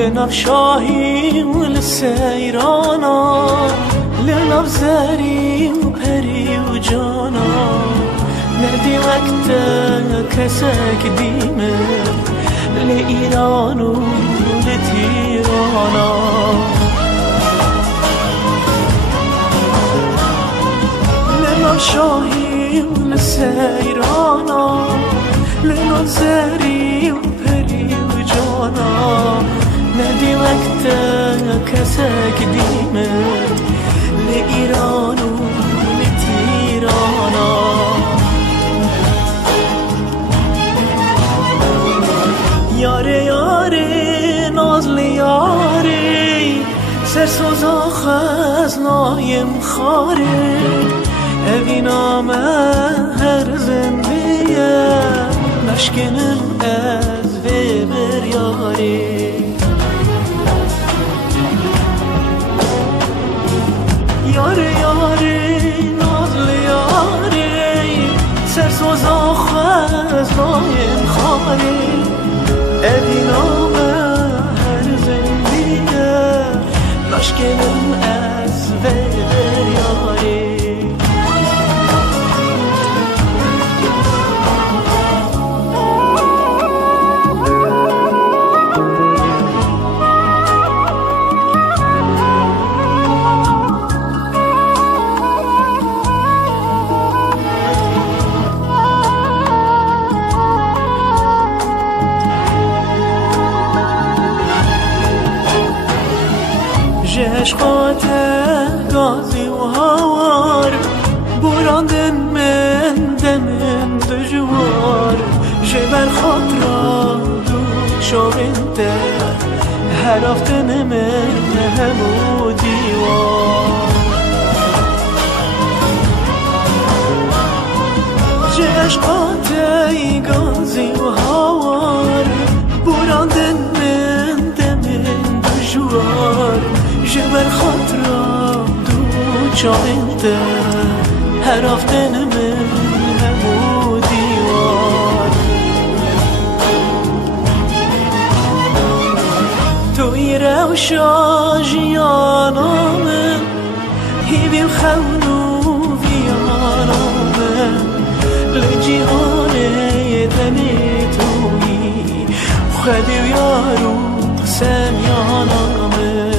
لناف شاهی و لسیرانا لناف زری و پری و جانا ندی وقت کسک دیمه لإيران و لتیرانا لناف شاهی و لسیرانا لناف زری و پری و جانا ندی وقت کسک دیمه لإيران و لتیرانا یاره یاره نازل یاره سرسوزا خزنایم خاره اوی نامه هر زنده نشکنم از و بر یاره یاره یاره نازل یاره سرسوزا خزنایم خاره اوی نامه هر زندیه نشکنم از و بر یاره عشقات گازی و هوار براندن من دمن دجوار جبر خاطرا دو شاونده هر افتن من همو دیوار عشقات گازی و هوار براندن من دمن دجوار جبر خاطرم دو چاینده هر افتن من همو دیوار توی روشا جیانا من هیوی خونو ویانا من لجیهانه تنی توی خدی و یارو سمیانا من